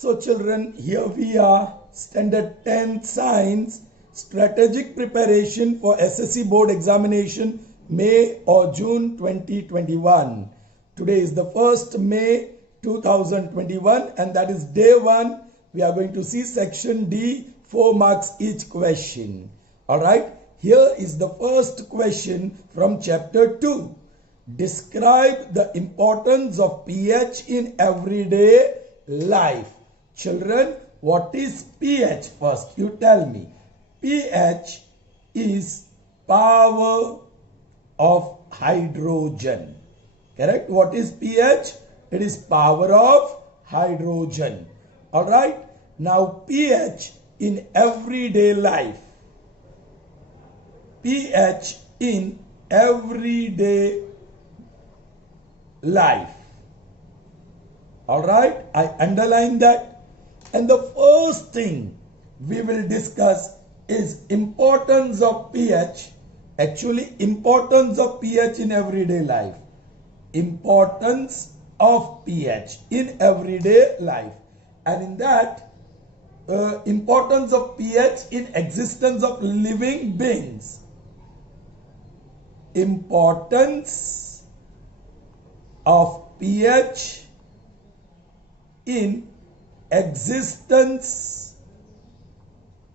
So children, here we are, standard 10 science, strategic preparation for SSC board examination, May or June 2021. Today is the 1st May 2021 and that is day 1. We are going to see section D, 4 marks each question. Alright, here is the first question from chapter 2. Describe the importance of pH in everyday life. Children, what is pH? First, you tell me. pH is power of hydrogen. Correct? What is pH? It is power of hydrogen. Alright? Now, pH in everyday life. pH in everyday life. Alright? I underline that. And the first thing we will discuss is importance of pH. Actually, importance of pH in everyday life. Importance of pH in everyday life. And in that, importance of pH in existence of living beings. Importance of pH in existence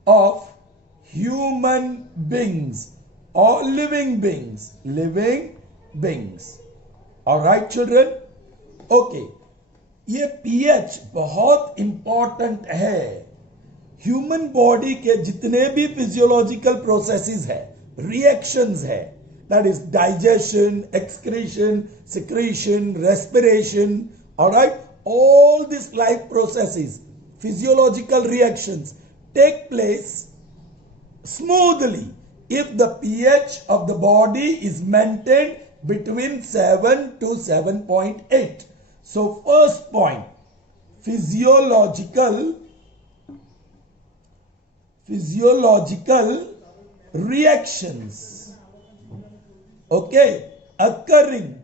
of human beings or living beings. Living beings. Alright children? Okay. ये pH बहुत important है. Human body के जितने भी physiological processes है, reactions है, that is digestion, excretion, secretion, respiration, alright? All these life processes, physiological reactions take place smoothly if the pH of the body is maintained between 7 to 7.8. So first point, physiological reactions, okay, occurring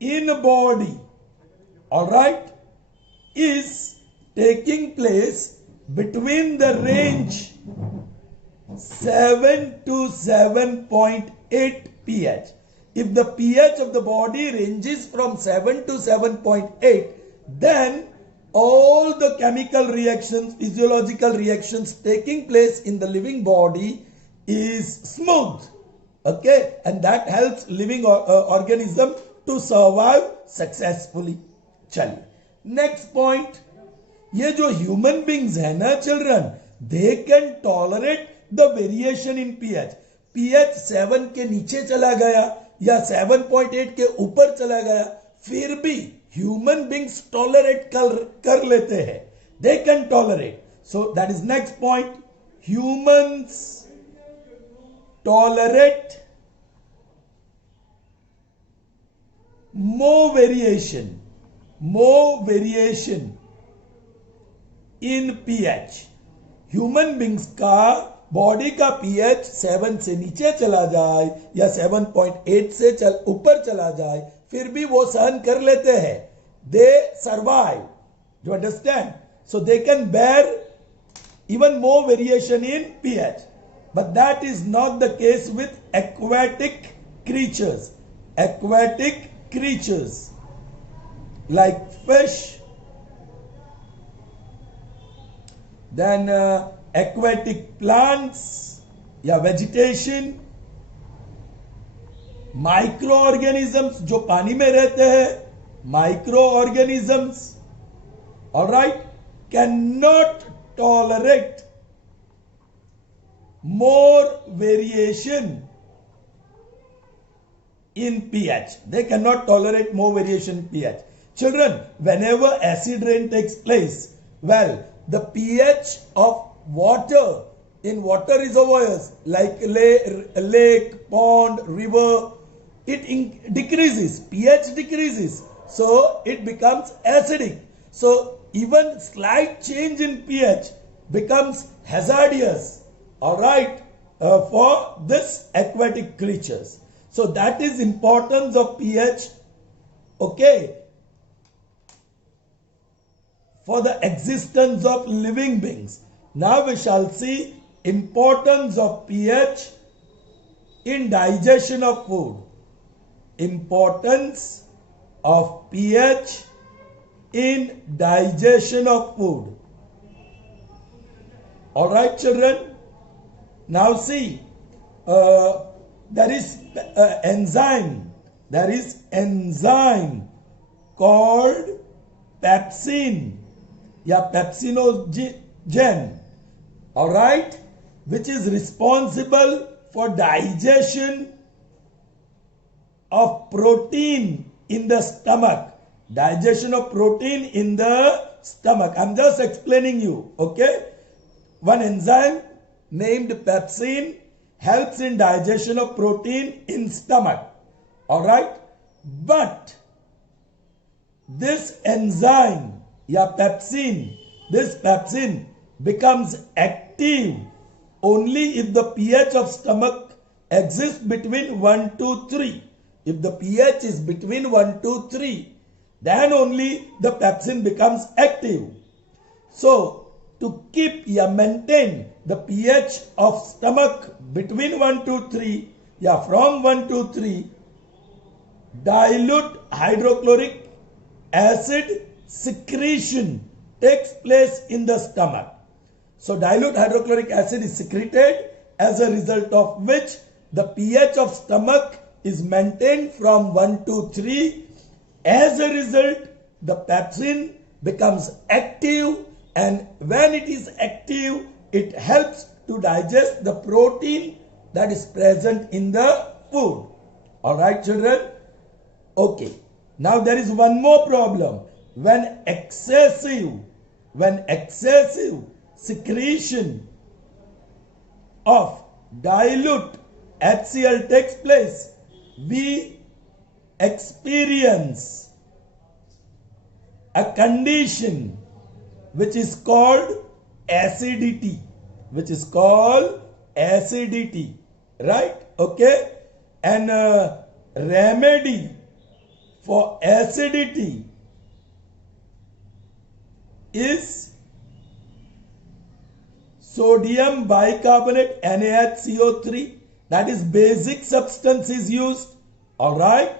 in a body, alright, is taking place between the range 7 to 7.8 pH. If the pH of the body ranges from 7 to 7.8, then all the chemical reactions, physiological reactions taking place in the living body is smooth. Okay, and that helps living organism to survive successfully. चलिए next point, ये जो human beings है ना children, they can tolerate the variation in pH. PH 7 के नीचे चला गया या 7.8 के ऊपर चला गया, फिर भी ह्यूमन बींग्स टॉलरेट कर लेते हैं. They can tolerate. So that is next point. Humans tolerate more variation in pH. Human beings का बॉडी का pH 7 से नीचे चला जाए या 7.8 से ऊपर चला जाए, फिर भी वो सहन कर लेते हैं. They survive. You understand? So they can bear even more variation in pH. But that is not the case with aquatic creatures. Aquatic creatures like fish, then aquatic plants या vegetation, microorganisms जो पानी में रहते हैं, microorganisms, alright, cannot tolerate more variation in pH. They cannot tolerate more variation in pH. Children, whenever acid rain takes place, well, the pH of water in water reservoirs like lake, pond, river, it decreases. pH decreases. So it becomes acidic. So even slight change in pH becomes hazardous, alright, for this aquatic creatures. So that is importance of pH. Okay. for the existence of living beings. Now we shall see importance of pH in digestion of food. Importance of pH in digestion of food. Alright children, now see, there is enzyme called pepsin, pepsinogen, alright, which is responsible for digestion of protein in the stomach. Digestion of protein in the stomach. I'm just explaining you, okay? One enzyme named pepsin helps in digestion of protein in stomach, alright? But this enzyme, this pepsin becomes active only if the pH of stomach exists between 1 to 3. If the pH is between 1 to 3, then only the pepsin becomes active. So, to maintain the pH of stomach between 1 to 3, from 1 to 3, dilute hydrochloric acid secretion takes place in the stomach. So, dilute hydrochloric acid is secreted, as a result of which the pH of stomach is maintained from 1 to 3. As a result, the pepsin becomes active, and when it is active, it helps to digest the protein that is present in the food. Alright children? Okay. Now there is one more problem. When excessive secretion of dilute HCl takes place, we experience a condition which is called acidity, right? Okay, and remedy for acidity is sodium bicarbonate NaHCO3. That is basic substance is used. Alright,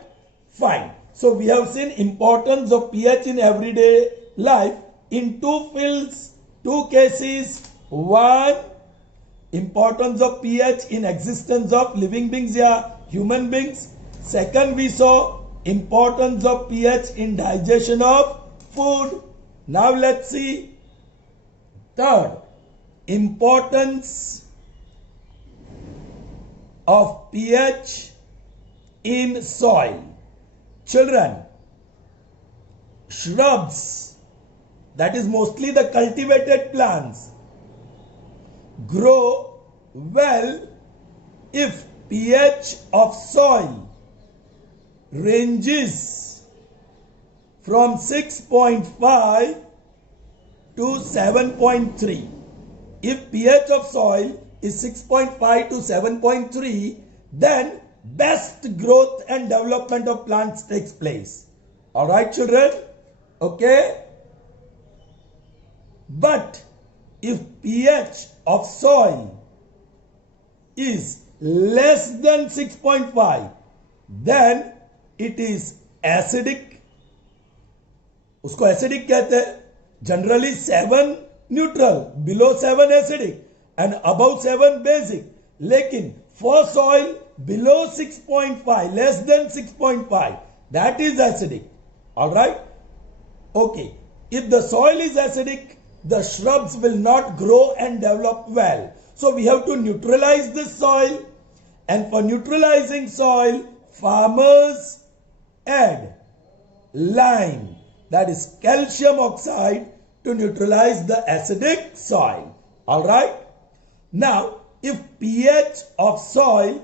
fine. So we have seen importance of pH in everyday life in two fields, two cases. One, importance of pH in existence of living beings, human beings. Second, we saw importance of pH in digestion of food. Now let's see third, importance of pH in soil. Children, shrubs, that is mostly the cultivated plants, grow well if pH of soil ranges from 6.5 to 7.3. If pH of soil is 6.5 to 7.3, then best growth and development of plants takes place. Alright children? Okay? But if pH of soil is less than 6.5, then it is acidic. उसको acidic कहते हैं. Generally 7 neutral, below 7 acidic and above 7 basic. लेकिन for soil below 6.5, less than 6.5, that is acidic. Alright? Okay. If the soil is acidic, the shrubs will not grow and develop well. So we have to neutralize the soil, and for neutralizing soil, farmers add lime, that is calcium oxide, to neutralize the acidic soil. Alright? Now, if pH of soil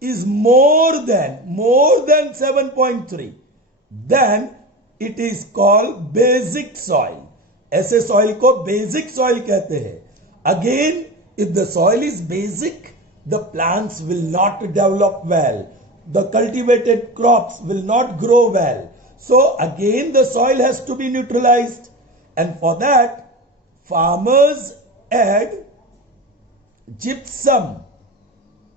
is more than 7.3, then it is called basic soil. ऐसे soil को basic soil कहते हैं. Again, if the soil is basic, the plants will not develop well. The cultivated crops will not grow well. So again the soil has to be neutralized. And for that, farmers add gypsum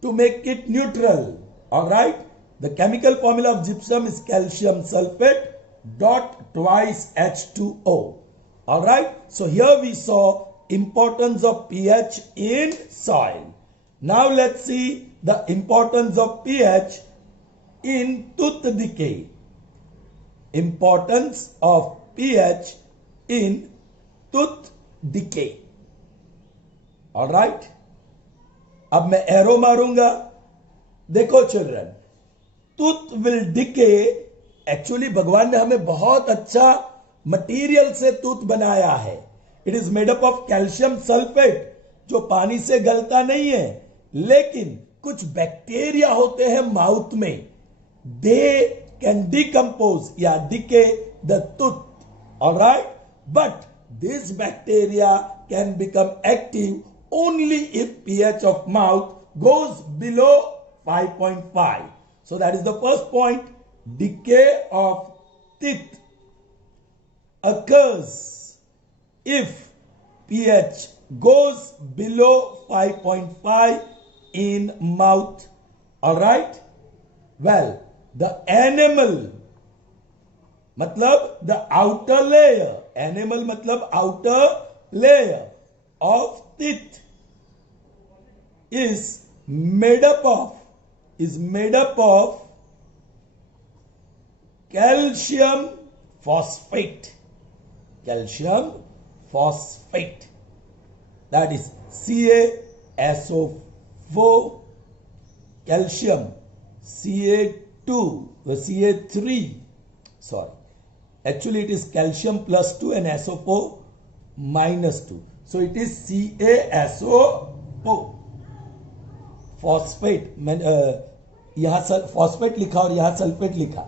to make it neutral. Alright? The chemical formula of gypsum is calcium sulfate dot twice H2O. Alright? So here we saw importance of pH in soil. Now let's see the importance of pH in tooth decay. Importance of pH in tooth decay. Alright? अब मैं arrow मारूंगा. देखो children, tooth will decay. Actually भगवान ने हमें बहुत अच्छा material से टूथ बनाया है. It is made up of calcium sulphate, जो पानी से गलता नहीं है. लेकिन कुछ बैक्टीरिया होते हैं माउथ में, दे कैन डिकम्पोज या decay the tooth. Alright, but this bacteria can become active only if pH of mouth goes below 5.5. So that is the first point. Decay of teeth occurs if pH goes below 5.5 in mouth. Alright? Well, the enamel matlab the outer layer. Enamel matlab outer layer of teeth is made up of calcium phosphate. Calcium phosphate, that is CaSO4, calcium Ca3. Sorry, actually it is calcium plus 2 and SO4 minus 2. So it is CaSO4. Phosphate, यहां phosphate लिखा और यहां sulphate लिखा.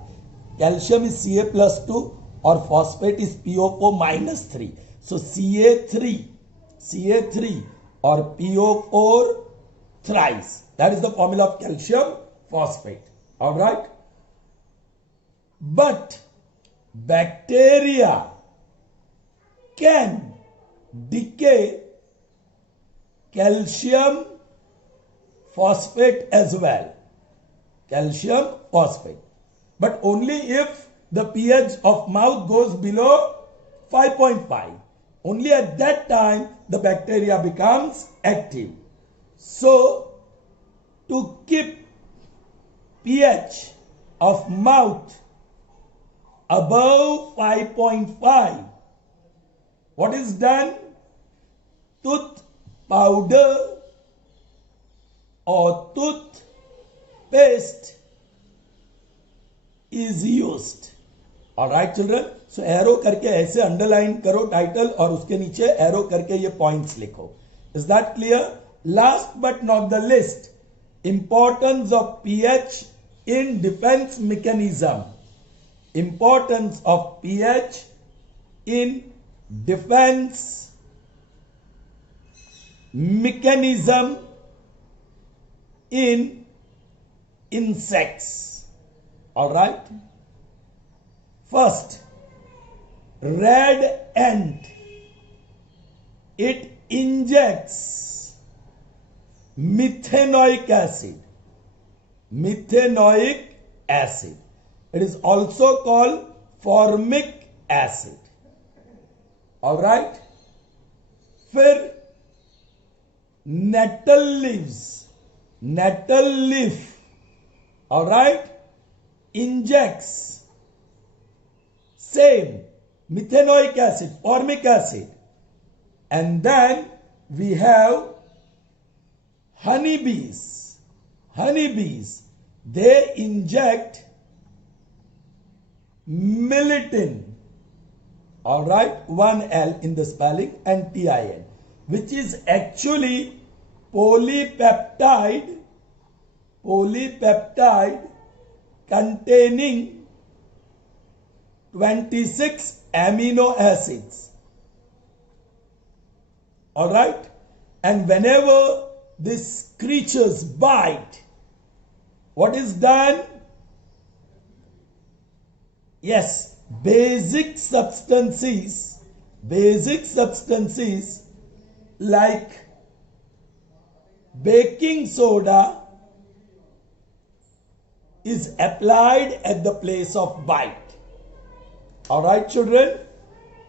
Calcium is Ca+2 और phosphate is PO4 -3. So Ca3 और PO4 thrice. That is the formula of calcium phosphate. Alright? But bacteria can decay calcium phosphate as well. Calcium phosphate. But only if the pH of mouth goes below 5.5. Only at that time the bacteria becomes active. So, to keep pH of mouth above 5.5, what is done? Tooth powder or toothpaste is used. Alright children, so arrow करके ऐसे underline करो title और उसके नीचे arrow करके ये points लिखो. Is that clear? Last but not the least, importance of pH in defense mechanism. Importance of pH in defense mechanism in insects. All right. First, red ant. It injects methanoic acid. Methanoic acid. It is also called formic acid. All right. फिर nettle leaves. Nettle leaf, all right, injects same methanoic acid, formic acid. And then we have honeybees. Honeybees, they inject melittin, all right, one L in the spelling and TIN, which is actually polypeptide containing 26 amino acids. All right, and whenever these creatures bite, what is done? Yes, basic substances basic substances like baking soda is applied at the place of white. Alright children,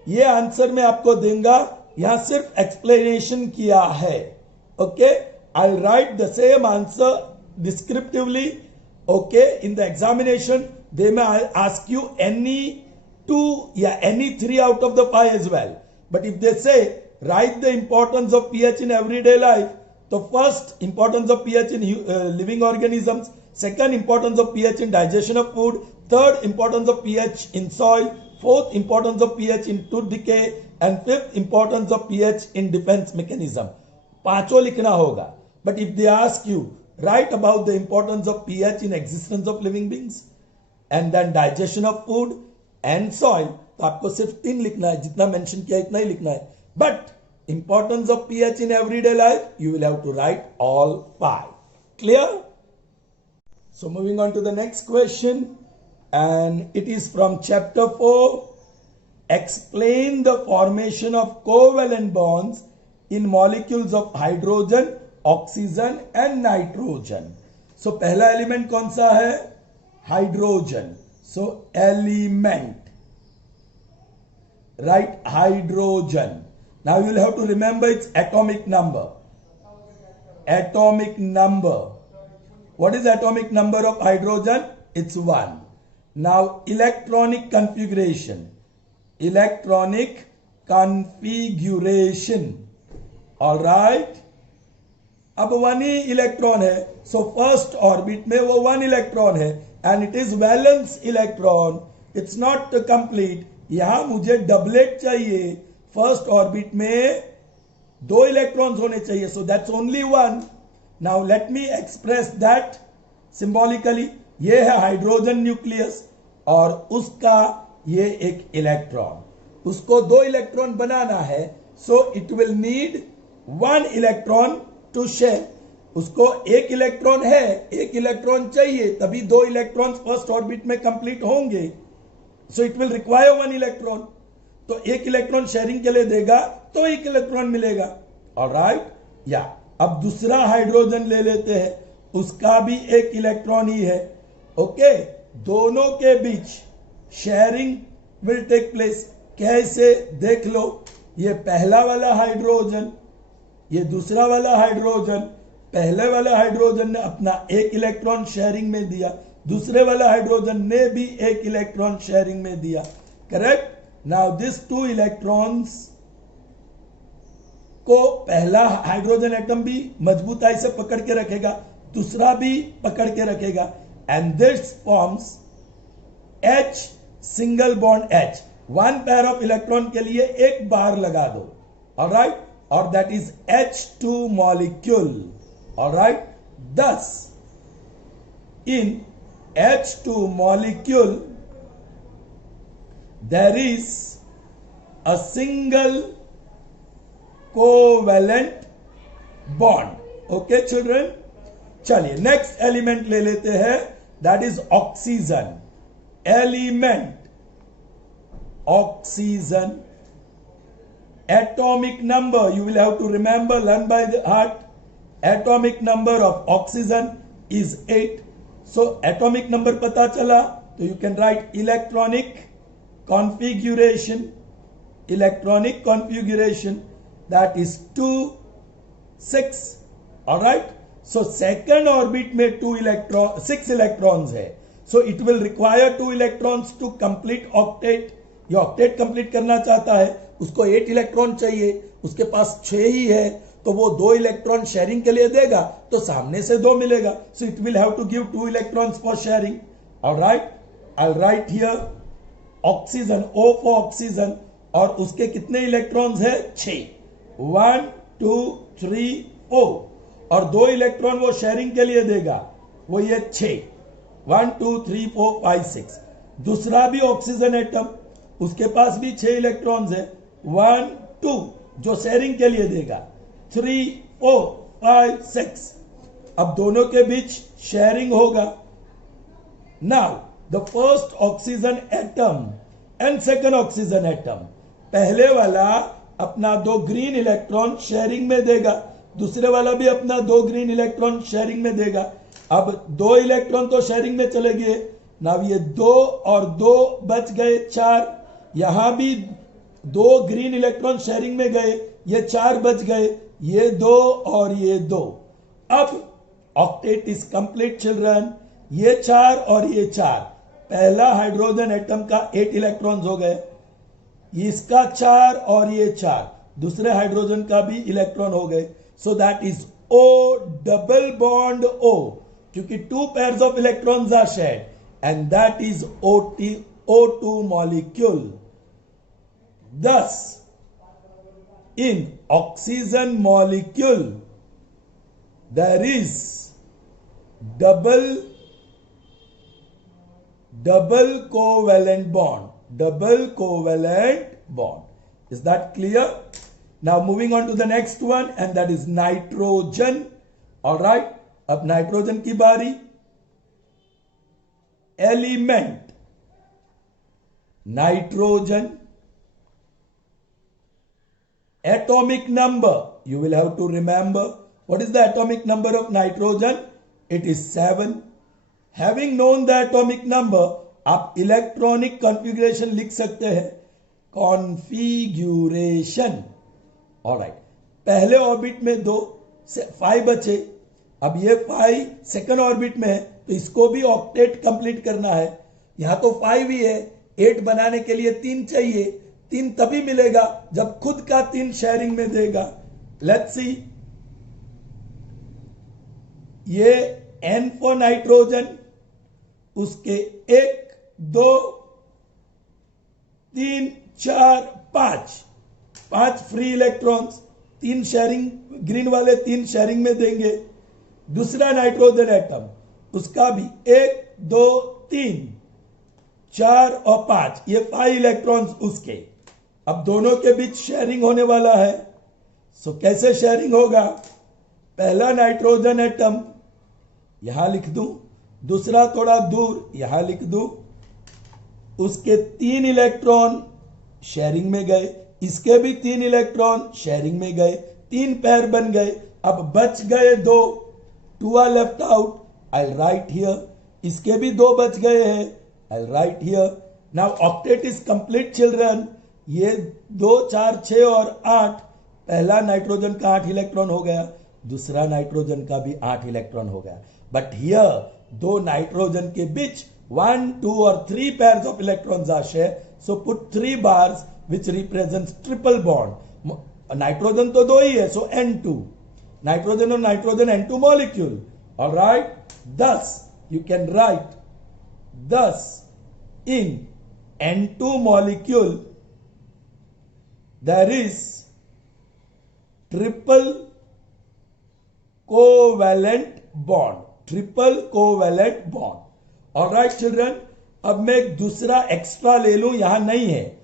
ये answer मैं आपको दूंगा, यहां सिर्फ explanation किया है. Okay, I'll write the same answer descriptively. Okay, in the examination they may ask you any two, any 3 out of the 5 as well. But if they say write the importance of pH in everyday life, the first importance of pH in living organisms, second importance of pH in digestion of food, third importance of pH in soil, fourth importance of pH in tooth decay, and fifth importance of pH in defense mechanism. पांचों लिखना होगा. But if they ask you write about the importance of pH in existence of living beings and then digestion of food and soil, तो आपको सिर्फ 3 लिखना है, जितना mention किया इतना ही लिखना है. But importance of pH in everyday life, you will have to write all 5. Clear? So moving on to the next question, and it is from chapter 4. Explain the formation of covalent bonds in molecules of hydrogen, oxygen and nitrogen. So पहला element कौन सा है? Hydrogen. So element, right? Hydrogen. Now you will have to remember its atomic number. Atomic number. What is atomic number of hydrogen? It's 1. Now electronic configuration. Electronic configuration. All right. अब 1 ही electron है, so first orbit में वो 1 electron है and it is valence electron. It's not complete. यहां मुझे doublet चाहिए. First orbit में 2 electrons होने चाहिए, so that's only 1. Now let me express that symbolically. ये है हाइड्रोजन न्यूक्लियस और उसका ये एक इलेक्ट्रॉन. उसको 2 इलेक्ट्रॉन बनाना है, so it will need 1 electron to share. उसको 1 इलेक्ट्रॉन है, 1 इलेक्ट्रॉन चाहिए, तभी 2 इलेक्ट्रॉन्स फर्स्ट ऑर्बिट में कंप्लीट होंगे. So it will require 1 electron. तो 1 इलेक्ट्रॉन शेयरिंग के लिए देगा तो 1 इलेक्ट्रॉन मिलेगा. ऑलराइट. या अब दूसरा हाइड्रोजन ले लेते हैं, उसका भी 1 इलेक्ट्रॉन ही है. ओके, दोनों के बीच शेयरिंग विल टेक प्लेस. कैसे? देख लो. ये पहला वाला हाइड्रोजन, ये दूसरा वाला हाइड्रोजन. पहले वाला हाइड्रोजन ने अपना 1 इलेक्ट्रॉन शेयरिंग में दिया, दूसरे वाला हाइड्रोजन ने भी 1 इलेक्ट्रॉन शेयरिंग में दिया. करेक्ट. नाउ दिस 2 इलेक्ट्रॉन्स को पहला हाइड्रोजन एटम भी मजबूताई से पकड़ के रखेगा, दूसरा भी पकड़ के रखेगा, and this forms H single bond H. 1 pair of electron के लिए 1 बार लगा दो. Alright. Or that is H2 molecule. All right. Thus, in H2 molecule, there is a single covalent bond. Okay, children. चलिए next element ले लेते हैं. That is oxygen. Element oxygen. Atomic number, you will have to remember, learn by the heart. Atomic number of oxygen is 8. So atomic number पता चला, तो you can write electronic configuration. Electronic configuration, that is 2, 6. All right. So second orbit में 6 electrons है. So it will require 2 electrons to complete octet. ये octet complete करना चाहता है, उसको 8 इलेक्ट्रॉन चाहिए, उसके पास 6 ही है, तो वो 2 इलेक्ट्रॉन शेयरिंग के लिए देगा तो सामने से 2 मिलेगा. So it will have to give 2 electrons for sharing. Alright. I will write here oxygen, O for oxygen, और उसके कितने इलेक्ट्रॉन्स है? 6. 1 2 3 4, और 2 इलेक्ट्रॉन वो शेयरिंग के लिए देगा, वो ये 6. 1 2 3 4 5 6. दूसरा भी ऑक्सीजन एटम, उसके पास भी 6 इलेक्ट्रॉन्स है. 1 2 जो शेयरिंग के लिए देगा, 3 4 5 6. अब दोनों के बीच शेयरिंग होगा. Now the first oxygen atom and second oxygen atom, पहले वाला अपना 2 ग्रीन इलेक्ट्रॉन शेयरिंग में देगा, दूसरे वाला भी अपना 2 ग्रीन इलेक्ट्रॉन शेयरिंग में देगा। अब 2 इलेक्ट्रॉन तो शेयरिंग में चले गए, नाउ ये 2 और 2 बच गए 4, यहां भी 2 ग्रीन इलेक्ट्रॉन शेयरिंग में गए, ये 4 बच गए, ये 2 और ये 2। अब ऑक्टेट इज कंप्लीट चिल्ड्रन, ये 4 और ये 4, पहला हाइड्रोजन एटम का 8 इलेक्ट्रॉन्स हो गए, इसका 4 और ये 4, दूसरे हाइड्रोजन का भी इलेक्ट्रॉन हो गए। So that is O double bond O, क्योंकि 2 pairs of electrons are shared, and that is O2 molecule. Thus, in oxygen molecule, there is double covalent bond. Is that clear? Now moving on to the next one, and that is nitrogen. All right, अब nitrogen की बारी। Element nitrogen, atomic number, you will have to remember what is the atomic number of nitrogen. It is 7. Having known the atomic number, आप electronic configuration लिख सकते हैं, configuration. Alright, पहले orbit में 2 से 5 बचे, अब ये 5 सेकंड ऑर्बिट में है, तो इसको भी ऑक्टेट कंप्लीट करना है। यहां तो 5 ही है, 8 बनाने के लिए 3 चाहिए, 3 तभी मिलेगा जब खुद का 3 शेयरिंग में देगा। लेट्स सी, ये N फॉर नाइट्रोजन, उसके 1 2 3 4 5 फ्री इलेक्ट्रॉन्स, 3 शेयरिंग, ग्रीन वाले 3 शेयरिंग में देंगे। दूसरा नाइट्रोजन एटम, उसका भी 1 2 3 4 और 5, ये 5 इलेक्ट्रॉन्स उसके। अब दोनों के बीच शेयरिंग होने वाला है। सो कैसे शेयरिंग होगा? पहला नाइट्रोजन एटम यहां लिख दूं, दूसरा थोड़ा दूर यहां लिख दूं, उसके 3 इलेक्ट्रॉन शेयरिंग में गए, इसके भी 3 इलेक्ट्रॉन शेयरिंग में गए, 3 पैर बन गए। अब बच गए 2 are left out, I'll write here, इसके भी 2 बच गए हैं, I'll write here. Now octet is complete children, ये 2 4 6 और 8, पहला नाइट्रोजन का 8 इलेक्ट्रॉन हो गया, दूसरा नाइट्रोजन का भी 8 इलेक्ट्रॉन हो गया। बट हियर 2 नाइट्रोजन के बीच 1 2 और 3 pairs of electrons are shared, so put 3 bars which represents triple bond. Nitrogen तो 2 ही है, so N2, नाइट्रोजन और nitrogen N2 molecule. All right, thus you can write, thus in N2 molecule there is triple covalent bond. All right children, अब मैं एक दूसरा extra ले लूं, यहां नहीं है,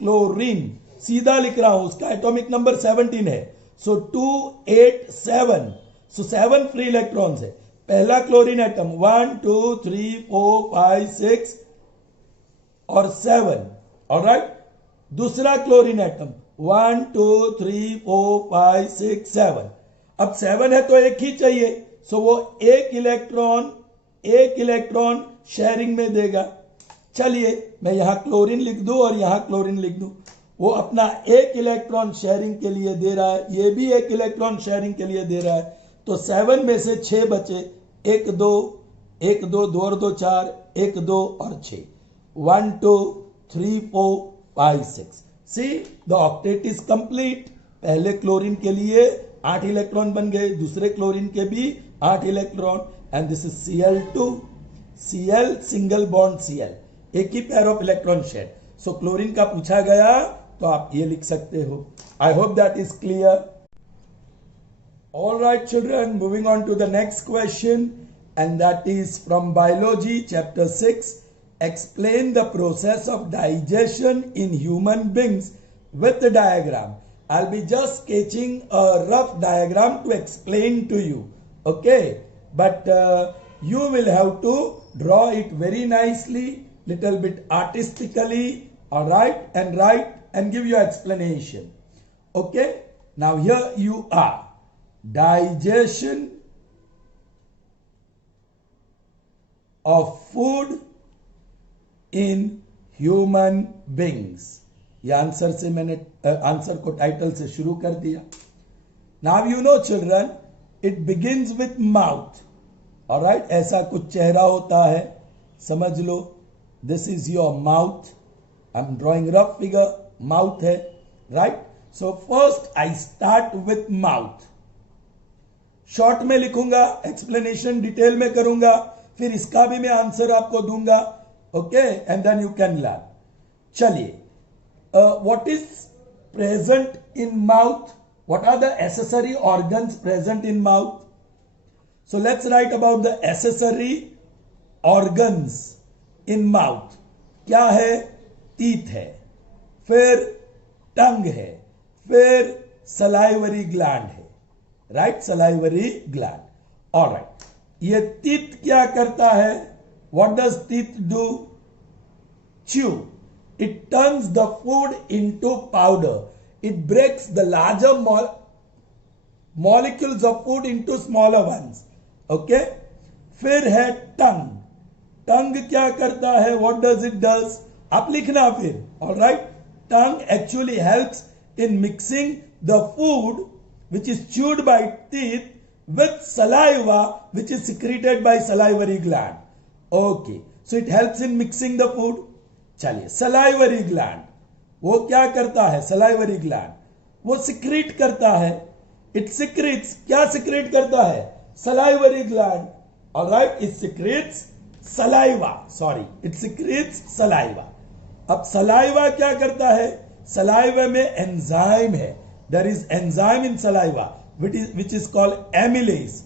क्लोरीन सीधा लिख रहा हूं, उसका एटॉमिक नंबर 17 है। सो 2 8 7, सो 7 फ्री इलेक्ट्रॉन्स है। पहला क्लोरीन एटम 1 2 3 4 5 6 और 7। ऑलराइट, दूसरा क्लोरीन एटम 1 2 3 4 5 6 7। अब 7 है तो एक ही चाहिए, सो वो एक इलेक्ट्रॉन शेयरिंग में देगा। चलिए मैं यहां क्लोरीन लिख दूं और यहां क्लोरीन लिख दूं, वो अपना 1 इलेक्ट्रॉन शेयरिंग के लिए दे रहा है, ये भी 1 इलेक्ट्रॉन शेयरिंग के लिए दे रहा है। तो 7 में से 6 बचे, 1 2 1 2 2 और 2 4, 1 2 और 6, 1 2 3 4 5 6। See the octet is complete. पहले क्लोरीन के लिए 8 इलेक्ट्रॉन बन गए, दूसरे क्लोरीन के भी 8 electron, and this is Cl2, Cl single bond Cl, एक ही pair of electron share. So chlorine का पूछा गया तो आप ये लिख सकते हो। I hope that is clear. Alright children, moving on to the next question, and that is from biology chapter 6. Explain the process of digestion in human beings with the diagram. I'll be just sketching a rough diagram to explain to you, okay, but you will have to draw it very nicely, little bit artistically, All right, and write and give your explanation. Okay, now here you are. Digestion of food in human beings. ये answer से मैंने answer को title से शुरू कर दिया. Now you know children, it begins with mouth. All right, ऐसा कुछ चेहरा होता है, समझ लो. This is your mouth. I'm drawing rough figure. Mouth है, right? So first I start with mouth. Short में लिखूंगा, एक्सप्लेनेशन डिटेल में करूंगा, फिर इसका भी मैं आंसर आपको दूंगा. Okay, and then you can learn. चलिए, what is present in mouth? What are the accessory organs present in mouth? So let's write about the accessory organs in mouth. क्या है? टीथ है, फिर टंग है, फिर salivary gland है. Right, salivary gland. Alright, ये teeth क्या करता है? What does teeth do? Chew. It turns the food into powder. It breaks the larger molecules of food into smaller once. Okay, फिर है टंग. टंग क्या करता है? What does it does? आप लिखना फिर. Alright, tongue actually helps in mixing the food which is chewed by teeth with saliva which is secreted by salivary gland. Okay, so it helps in mixing the food. चलिए, salivary gland वो क्या करता है? salivary gland वो secrete करता है. it secretes. क्या secrete करता है? salivary gland. all right, it secretes saliva. sorry, it secretes saliva. अब saliva क्या करता है? सलाइवा में एंजाइम है. There is enzyme in saliva which is called amylase,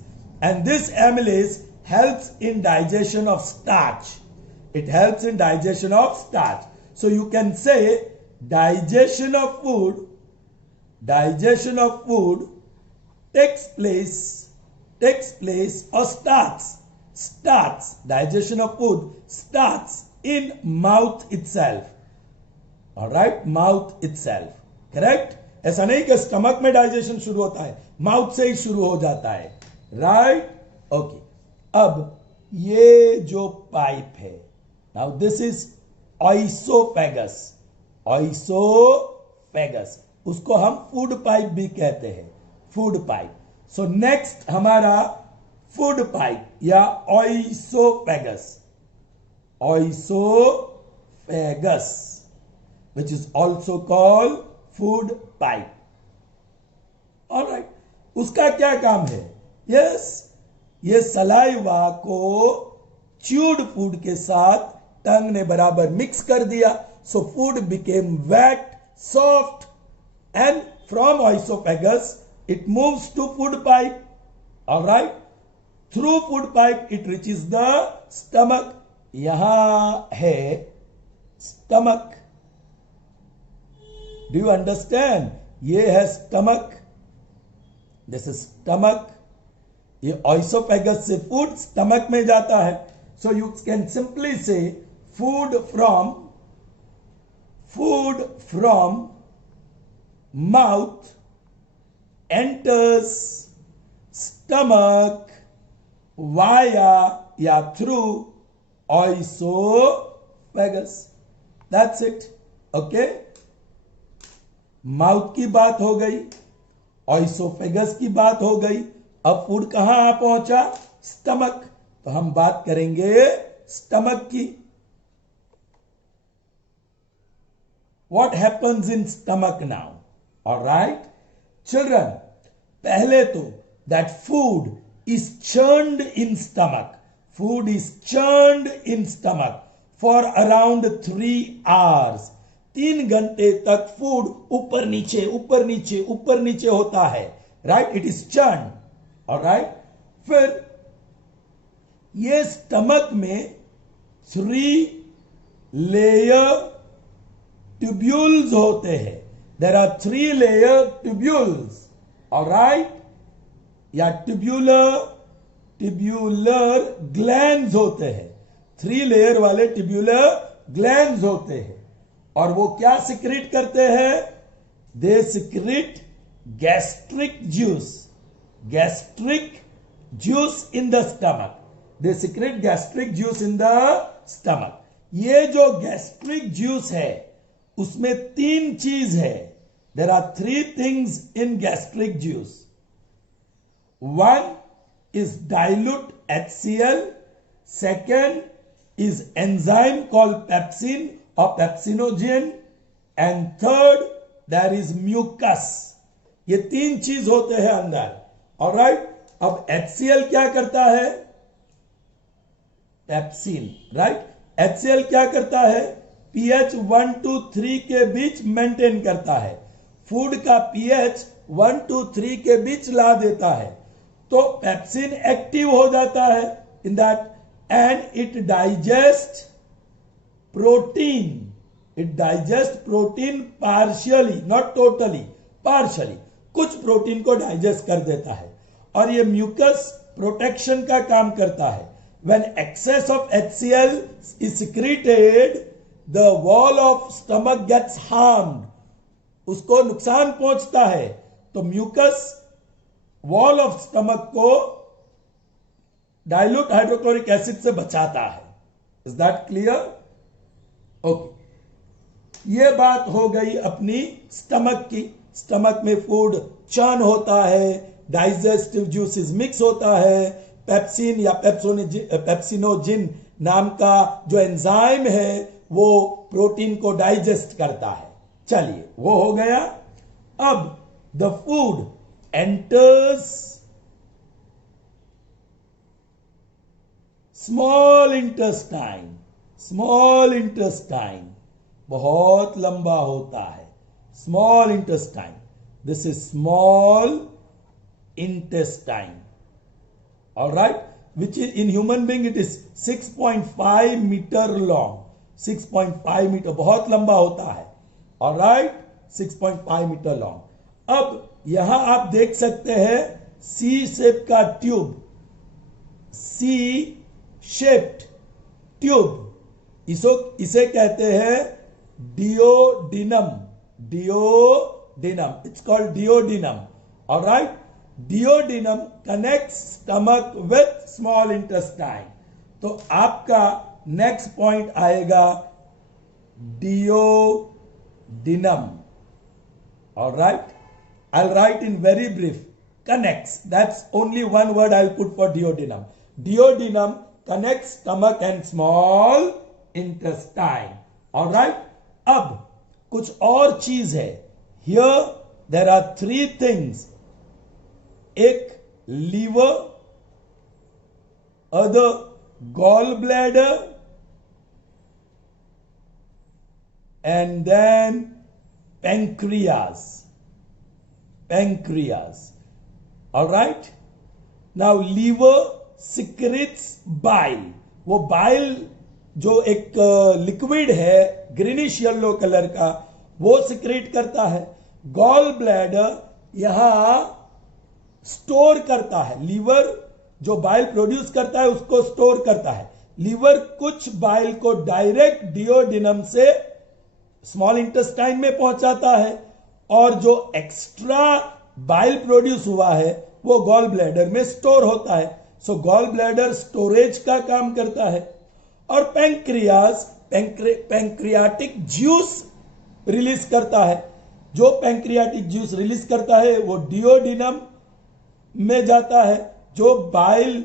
and this amylase helps in digestion of starch. It helps in digestion of starch. So you can say digestion of food takes place or starts. Digestion of food starts in mouth itself. All right, mouth itself. Correct? ऐसा नहीं कि stomach में digestion शुरू होता है, mouth से ही शुरू हो जाता है. राइट? ओके. अब ये जो पाइप है, now this is oesophagus. Oesophagus, उसको हम फूड पाइप भी कहते हैं. Food pipe. सो नेक्स्ट हमारा फूड पाइप या oesophagus. Oesophagus which is also called food pipe. all right, उसका क्या काम है? yes, ये सलाइवा को च्यूड फूड के साथ टंग ने बराबर मिक्स कर दिया. so food became wet, soft, and from oesophagus it moves to food pipe. all right, through food pipe it reaches the stomach. यहां है stomach. Do you understand? ये है स्टमक. This is stomach. ये oesophagus से food stomach में जाता है. So you can simply say food from mouth enters stomach via या through oesophagus. That's it. Okay, mouth की बात हो गई, ऑइसोफेगस की बात हो गई. अब फूड कहां आ पहुंचा? स्टमक. तो हम बात करेंगे स्टमक की. What happens in stomach now? Alright children, पहले तो that food is churned in stomach. Food is churned in stomach for around 3 hours. 3 घंटे तक फूड ऊपर नीचे होता है. Right, it is churn. Alright, फिर ये स्टमक में 3 लेयर ट्यूब्यूल्स होते हैं. There are 3 layer tubules. Alright, या ट्यूब्यूलर ग्लैंड्स होते हैं. 3 लेयर वाले ट्यूब्यूलर ग्लैंड्स होते हैं. और वो क्या सिक्रेट करते हैं? They secrete gastric juice in the stomach. They secrete gastric juice in the stomach. ये जो गैस्ट्रिक जूस है उसमें 3 चीज है। There are 3 things in gastric juice. 1 is dilute HCl, second is enzyme called pepsin or pepsinogen, and third there is mucus. ये 3 चीज होते हैं अंदर। ऑलराइट, अब HCl क्या करता है? Pepsin, right. HCl क्या करता है? pH 1 to 3 के बीच मेंटेन करता है। फूड का pH 1 to 3 के बीच ला देता है। तो पेप्सिन एक्टिव हो जाता है in that, and it digest protein partially, not totally, partially. कुछ प्रोटीन को डाइजेस्ट कर देता है। और ये म्यूकस प्रोटेक्शन का काम करता है। When excess of HCl is secreted, the wall of stomach gets harmed, उसको नुकसान पहुंचता है। तो म्यूकस वॉल ऑफ स्टमक को डाइल्यूट हाइड्रोक्लोरिक एसिड से बचाता है। Is that clear? ओके, ये बात हो गई अपनी स्टमक की। स्टमक में फूड चर्न होता है, डाइजेस्टिव जूसेस मिक्स होता है, पेप्सिन या पेप्सिनोजिन नाम का जो एंजाइम है वो प्रोटीन को डाइजेस्ट करता है। चलिए, वो हो गया। अब the food enters small intestine बहुत लंबा होता है। Small intestine, this is small intestine, alright, which is in human being it is 6.5 meter long, 6.5 metre, बहुत लंबा होता है। Alright, 6.5 metre long. अब यहां आप देख सकते हैं सी शेप का ट्यूब, सी शेप्ड ट्यूब, इसे कहते हैं duodenum. It's called duodenum. Alright, duodenum connects stomach with small intestine. तो आपका नेक्स्ट पॉइंट आएगा duodenum. Alright, I'll write in very brief. Connects. That's only one word I'll put for duodenum. Duodenum connects stomach and small intestine. All right. अब कुछ और चीज है। Here there are 3 things. एक liver, other gallbladder, and then pancreas. All right. Now liver secretes bile. वो bile जो एक liquid है ग्रीनिश येलो कलर का, वो सिक्रेट करता है। गॉल ब्लैडर यहां स्टोर करता है। लीवर जो बाइल प्रोड्यूस करता है उसको स्टोर करता है। लीवर कुछ बाइल को डायरेक्ट डियोडिनम से स्मॉल इंटेस्टाइन में पहुंचाता है, और जो एक्स्ट्रा बाइल प्रोड्यूस हुआ है वो गॉल ब्लैडर में स्टोर होता है। सो गॉल ब्लैडर स्टोरेज का काम करता है। और पैंक्रियाटिक जूस रिलीज करता है। जो पैंक्रियाटिक जूस रिलीज करता है वो डियोडिनम में जाता है। जो बाइल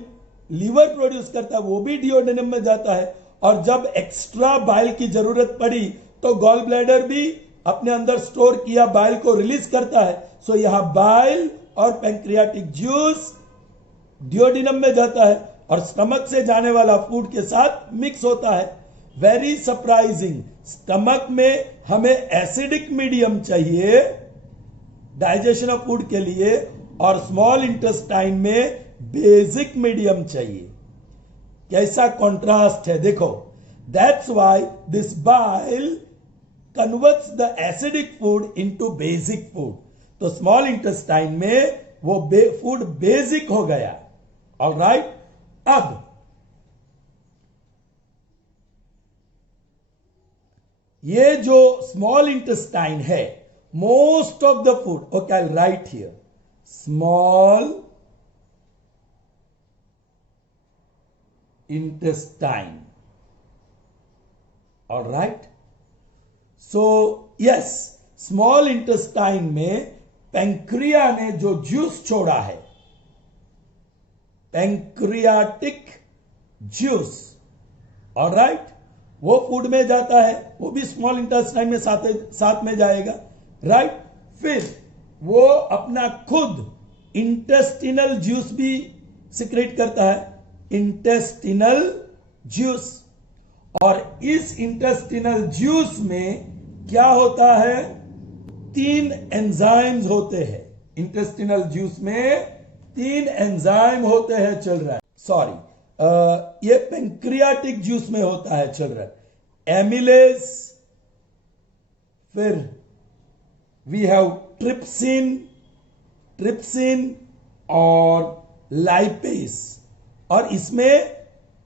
लीवर प्रोड्यूस करता है वो भी डियोडिनम में जाता है। और जब एक्स्ट्रा बाइल की जरूरत पड़ी तो गॉल ब्लैडर भी अपने अंदर स्टोर किया बाइल को रिलीज करता है। सो यहां बाइल और पैंक्रियाटिक जूस डियोडिनम में जाता है और स्टमक से जाने वाला फूड के साथ मिक्स होता है। वेरी सरप्राइजिंग, स्टमक में हमें एसिडिक मीडियम चाहिए डाइजेशन ऑफ फूड के लिए, और स्मॉल इंटेस्टाइन में बेसिक मीडियम चाहिए। कैसा कॉन्ट्रास्ट है देखो। That's why this bile converts the acidic food into basic food. तो स्मॉल इंटेस्टाइन में वो फूड बेसिक हो गया। ऑलराइट, अब ये जो स्मॉल इंटेस्टाइन है, most of the food, okay I right here, small intestine. All right. So yes, small intestine में पैंक्रिया ने जो जूस छोड़ा है, पैंक्रियाटिक जूस, ऑल राइट, वो फूड में जाता है, वो भी स्मॉल इंटेस्टाइन में साथ में जाएगा, राइट। फिर वो अपना खुद इंटेस्टिनल जूस भी सिक्रेट करता है, इंटेस्टिनल जूस, और इस इंटेस्टिनल जूस में क्या होता है, 3 एंजाइम्स होते हैं। इंटेस्टिनल जूस में 3 एंजाइम होते हैं चिल्ड्रन, सॉरी ये पैंक्रियाटिक जूस में होता है चिल्ड्रन, एमिलेज, फिर वी हैव ट्रिप्सिन और लाइपेस, और इसमें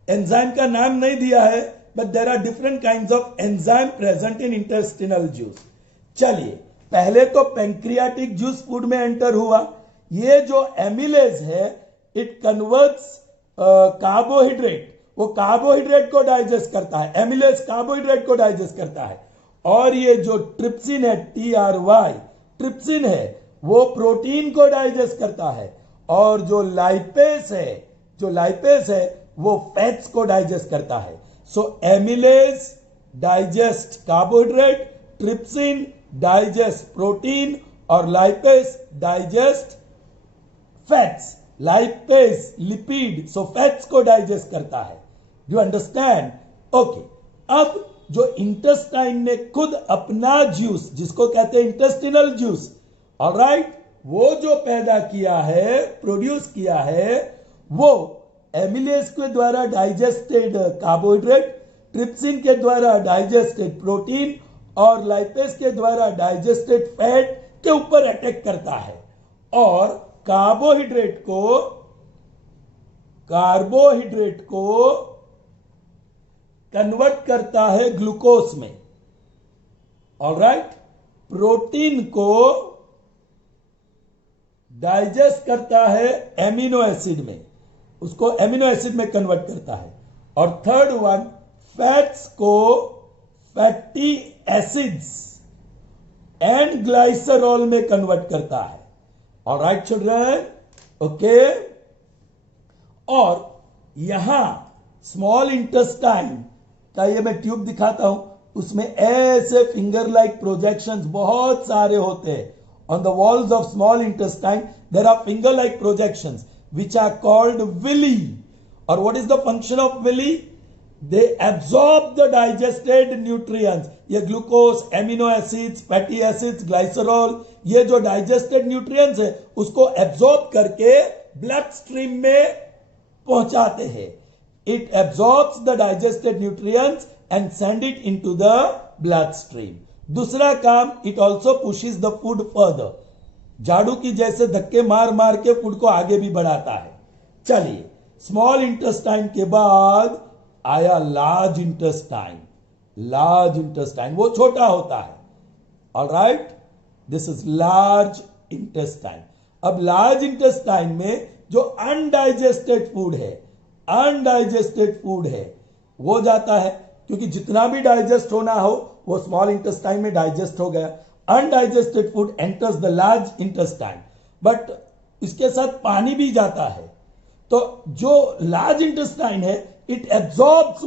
एंजाइम का नाम नहीं दिया है, but there are different kinds of enzyme present in intestinal juice. चलिए, पहले तो पैंक्रियाटिक जूस फूड में एंटर हुआ, ये जो एमिलेज है इट कन्वर्ट्स कार्बोहाइड्रेट, वो कार्बोहाइड्रेट को डाइजेस्ट करता है, एमिलेज कार्बोहाइड्रेट को डाइजेस्ट करता है, और ये जो ट्रिप्सिन है, TRY ट्रिप्सिन है, वो प्रोटीन को डाइजेस्ट करता है, और जो लाइपेस है वो फैट्स को डाइजेस्ट करता है। So amylase digest carbohydrate, trypsin digest protein, और lipase digest fats. Lipase lipid, so fats को डाइजेस्ट करता है। You understand? ओके, अब जो इंटेस्टाइन ने खुद अपना जूस, जिसको कहते हैं इंटेस्टिनल जूस, ऑलराइट, वो जो पैदा किया है, प्रोड्यूस किया है, वो एमिलेज के द्वारा डाइजेस्टेड कार्बोहाइड्रेट, ट्रिप्सिन के द्वारा डाइजेस्टेड प्रोटीन, और लाइपेस के द्वारा डाइजेस्टेड फैट के ऊपर अटैक करता है, और कार्बोहाइड्रेट को कन्वर्ट करता है ग्लूकोज में, ऑलराइट, प्रोटीन को डाइजेस्ट करता है एमिनो एसिड में, उसको एमिनो एसिड में कन्वर्ट करता है, और थर्ड वन फैट्स को फैटी एसिड्स एंड ग्लाइसरॉल में कन्वर्ट करता है। Alright children, okay. और यहां स्मॉल इंटेस्टाइन का ये मैं ट्यूब दिखाता हूं, उसमें ऐसे फिंगर लाइक प्रोजेक्शंस बहुत सारे होते हैं। On the walls of small intestine, there are finger-like projections which are called villi. Or what is the function of villi? They absorb the digested nutrients. ये glucose, amino acids, fatty acids, glycerol, ये जो digested nutrients है, उसको absorb करके blood stream में पहुंचाते हैं. It absorbs the digested nutrients and send it into the blood stream. दूसरा काम, it also pushes the food further, झाड़ू की जैसे धक्के मार मार के फूड को आगे भी बढ़ाता है। चलिए, स्मॉल इंटेस्टाइन के बाद आया लार्ज इंटेस्टाइन। लार्ज इंटेस्टाइन वो छोटा होता है, alright, this is large intestine. अब लार्ज इंटेस्टाइन में जो अनडाइजेस्टेड फूड है वो जाता है, क्योंकि जितना भी डाइजेस्ट होना हो वो स्मॉल इंटेस्टाइन में डाइजेस्ट हो गया। Undigested food enters the large intestine, but इसके साथ पानी भी जाता है, तो जो लार्ज इंटेस्टाइन है it absorbs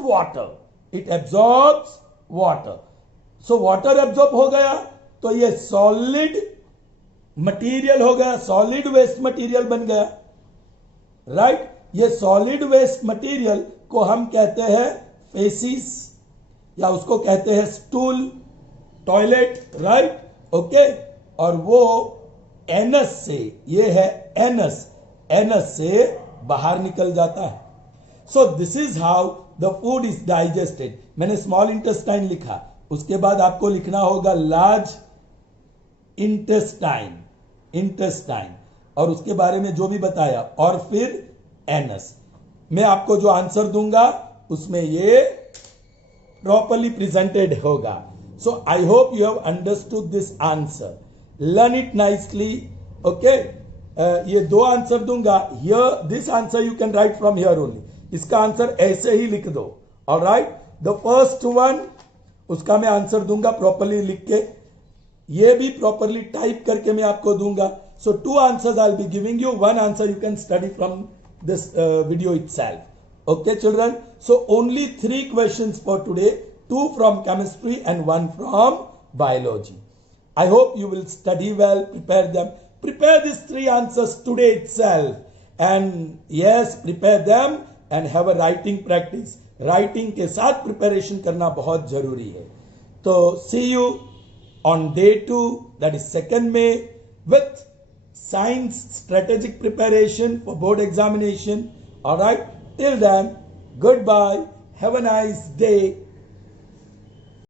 water, so water absorb हो गया, तो ये सॉलिड मटेरियल हो गया, सॉलिड वेस्ट मटेरियल बन गया, राइट। ये सॉलिड वेस्ट मटेरियल को हम कहते हैं फेसिस, या उसको कहते हैं स्टूल, टॉयलेट, राइट, ओके। और वो एनस से, ये है एनस से बाहर निकल जाता है। So this is how the food is digested. मैंने स्मॉल इंटेस्टाइन लिखा, उसके बाद आपको लिखना होगा लार्ज इंटेस्टाइन, और उसके बारे में जो भी बताया, और फिर एनस। मैं आपको जो आंसर दूंगा उसमें ये प्रॉपर्ली प्रेजेंटेड होगा। So I hope you have understood this answer. Learn it nicely. Okay. ये दो आंसर दूंगा. Here, this answer you can write from here only. इसका आंसर ऐसे ही लिख दो. All right. The first one, उसका मैं आंसर दूंगा प्रॉपरली लिख के. ये भी प्रॉपरली टाइप करके मैं आपको दूंगा. So 2 answers I'll be giving you. 1 answer you can study from this video itself. Okay, children. So only 3 questions for today. 2 from chemistry and 1 from biology. I hope you will study well, prepare them. Prepare these 3 answers today itself. And yes, prepare them and have a writing practice. Writing के साथ preparation करना बहुत जरूरी है. तो see you on day 2, that is 2nd May, with science strategic preparation for board examination. All right. Till then, goodbye. Have a nice day.